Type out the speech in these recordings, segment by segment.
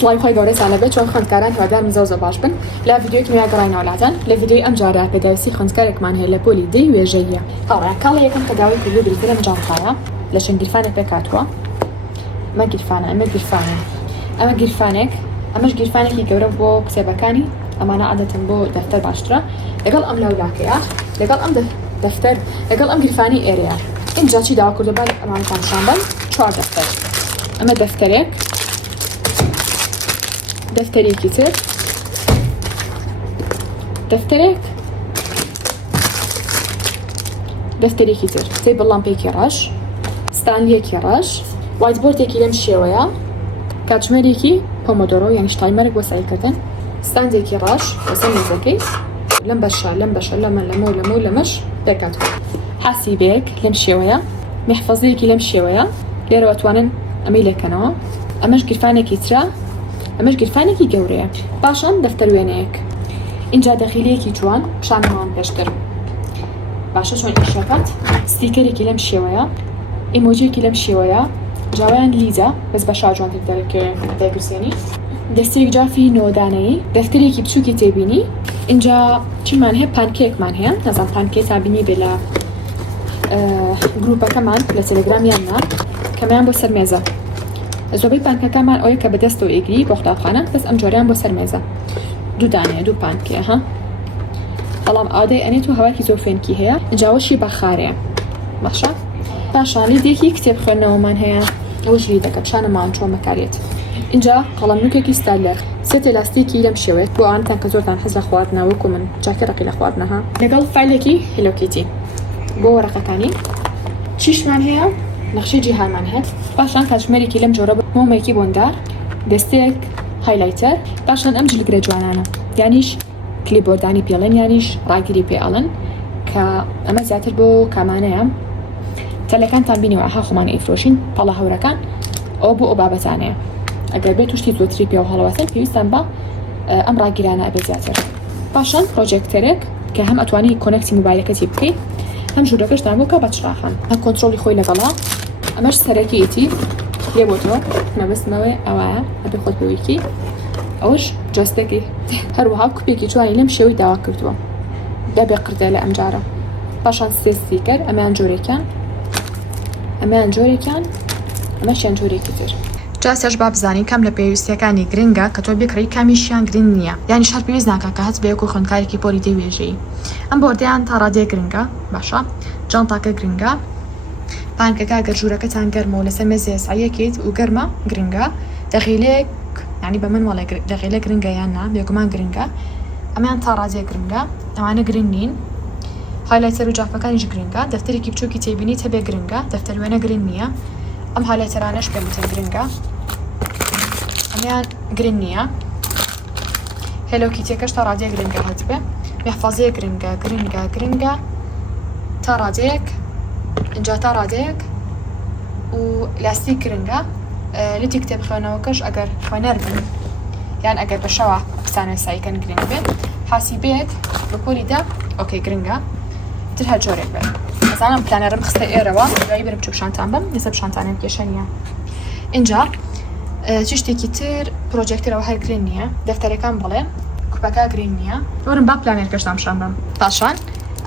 سڵای خۆی گەورەی سالەبێت چۆن خوێندکاران هیوادارم زەوزە باش بن لە ڤیدیۆیەک نوێ گەڕاینەوەلاتەن لە ڤیدیۆی ئەم جارە پێداویستی خوێندکارێکمان هەیە لە پۆلی دەی وێژەیە هاوڕێ کاڵە یەکەم کە داوای کردو بریتە لەم جانتایە لە چەند گیرفانێک پێکاتوە ئەمە گیرفانە ئەمە گیرفانێک ئەمەش گیرفانێکی گەورە بۆ کتێبەکانی ئەمانە عادەتەن بۆ دەفتەر باشترە لەگەڵ ئەم لەولاکەیە لەگەڵ ئەم دەفتەر لەگەڵ ئەم گیرفانی ئێرەیە اینجا چی داوا کردو بەر ئەمانتان شامبن 4 دەفتەر ئەمە دەفتەرێکی تر دەفتەرێکی تر سەی بەڵامپێکی ڕەش ستانلیەکی ڕەش وایتبۆردێکی لەم شێوەیە کاتژمێرێکی پۆمۆدۆرۆ یعنی تایمەرێک بۆ سایکردن ستاندێکی ڕەش لەسەر مێزەکەی لەم بەشە لەمەش پێکاتوە حاسیبێک لەم شێوەیە محفەزەیەکی لەم شێوەیە لێرەوە توانن ئەمەی لێکەنەوە ئەمەش گیرفانێکی ترە ئەمەش گیرفانێکی گەورەیە پاشان دەفتەر وێنەیەک اینجا دەخیلەیەکی جوان پیشانمان پێشتر باشە چۆن ئیشەکەت ستیکەرێکی لەم شێوەیە ئیمۆجیەکی لەم شێوەیە جاوایان لیزە بەس بە شاجوانتر دەگرسێنی دەستێک جافی نۆدانەیی دەفتەرێکی بچووکی تێبینی اینجا چیمان هەیە پانکێکمان هەیە نەزان پانکێک تابینی بێ لە گروپەکەمان لە تەلەگرامیان نا کەمەیان بۆ سەر مێزە زۆربەی پانکەکەمان ئەوەیە کە بەدەستەوە ئێگری بۆ قوتابخانە بەس ئەم جۆریان بۆ سەر مێزە دوو دانەیە دوو پانکێ ها بەڵام ئادەی ئەنێت و هەواکی زۆر فێنکی هەیە اینجاوەشی بەخارەیە باشە پاشانی دێکی کتێب خوێندنەوەمان هەیە ئەوەش ریدەکە پیشانەمان چۆن بەکارێت اینجا قەڵەمنووکێکی ستایلەر سێت ئێلاستیکی لەم شێوەیە بۆ ئەوانتان کە زۆرتان حەز لە خواردنەوە وەکو من جاکێڕەقی لە خواردنەها لەگەڵ فایلێکی هێلۆکیتی بۆ وەرەقەکانی چیشمان هەیە نەخشەی جیهانمان هەیە پاشان کاتژمێرێکی لەم جۆرە مۆمێکی بۆندار دەستێک هایلایتەر پاشان ئەم جلگرە جوانانە یانیش کلیبۆردانی پێڵێن یانیش ڕاگیری پێئەڵن کە ئەمە زیاتر بۆ کامانەیە تەلەکانتان بینیوە ئاها خۆمان ئەیفرۆشین پەڵە هەورەکان ئەو بۆ ئەو بابەتانەیە ئەگەر بێت توشتی زۆتری پێ و هەڵەوەسن پێویستان بە ئەم ڕاگیرانە ئەبێت زیاتر پاشان پرۆجێکتەرێک کە هەم ئەتوانی کۆنەکتی موبایلەکەتی بکەیت هەم ژوورەکەشتان بۆ کە بە چڕاخان هەم کۆنتڕۆلی خۆی لەگەڵا ئەمەش سەرەکیەتی لێ بۆتەوە مەبەستمەوەی ئەوایە ئەبێ خۆت بویکی ئەوش جۆستێکی هەروەها کوپێکی جوانی لەم شێوەی داوا کردووە دەبێ قردە لە ئەم جارە پاشان سێ ستیکەر ئەمەیان جۆرێکیان ئەمەشیان جۆرێکی تر جا سێش با بزانین کەم لە پێویستیەکانی گرنگە کە تۆ بکڕی کامیشیان گرنگ نییە یعنی شەر پێویست ناکە کە هەست بەیەک و خوێندکارێکی پۆلی دەی وێژەیی ئەم بۆردەیان تا ڕادێ گرنگە باشە جانتاکە گرنگە پانکەکە گەر ژوورەکەتان گەرمەوە لەسەر مێزە سایەکیت و گەرمە گرنگە دەخیلێک یعنی بە من وڵێ دەخیلە گرنگە یان نا بێگومان گرنگە ئەمیان تا ڕادێ گرنگە ئەوانە گرنگ نین هایلایتەر و جافەکانیش گرنگە دەفتەرێکی بچووکی تێبینیت هەبێ گرنگە دەفتەر وێنە گرنگ نییە ئەم هایلایتەرانەش پێمتن گرنگە ئەمیان گرنگ نییە هێلۆکیتێکەش تا ڕادێ گرنگە هەتبێ محفەزەیە گرنگە تا ڕادەیەک اینجا تا ڕادەیەک و لاستیک گرنگە لتی کتێب خوێنەوەکەش ئەگەر خوێنەر بن یان ئەگەر بە شەوە قسانە سایکەن گرنگ بێت حاسیبێک بە پۆلیدا ئۆکەی گرنگە تر هەر جۆرێک بێت ئەزانم پلانەرم خستە ئێرەوە دوایی برم چوب شانتان بم لەسەر شانتانم کێشە نییە اینجا چ شتێکی تر پرۆجێکتەرەوە هەر گرنگ نییە دەفتەرەکان بڵێ کوپەکە گرنگ نییە وەرم با پلانێرکەشتان شان بم پاشان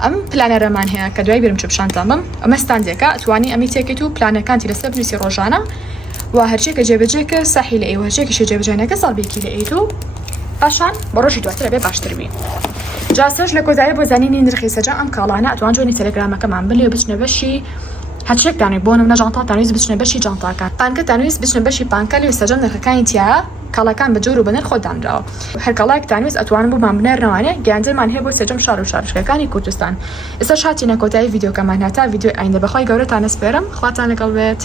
ئەم پلانەرەمان هەیە کە دوای برم چوب شانتان بم ئەمە ستاندێکە ئەتوانی ئەمی تێکیت و پلانەکانتی لەسەر بنووسی ڕۆژانە و هەرچێکە جێبەجێکە ساحی لە ئێوە هەرچێکیشە جێبەجێنەکە ساڵبێکی لە ئەیت و پاشان بە ڕۆژی دواترە بێ باشتر بی جاسەش لە کۆتایی بۆ زانینی نرخی سەجا ئەم کاڵانە ئەتوان جۆنی تەلەگرامەکەمان بلێ بچنە بەشی هەرچێک دانێ بۆ نمونە جانتا تانویست بچنە بەشی جانتاکان پانکە تانویست بچنە بەشی پانکە لێ سەجا نرخەکانی تیایە کاڵەکان بە جۆر و بەنرخ خۆدانراوە هەر کاڵایەک تانویست ئەتوانن بۆمان بنەرنەوانێ گیاندرمان هەیە بۆ سەجەم شار و شارشکەکانی کوردستان ئێستا شاتینە کۆتایی ڤیدیۆکەمان هەتا ڤیدیۆ ئایندە بەخوای گەورەتان ئەسپێرم خواتان لەگەڵ بێت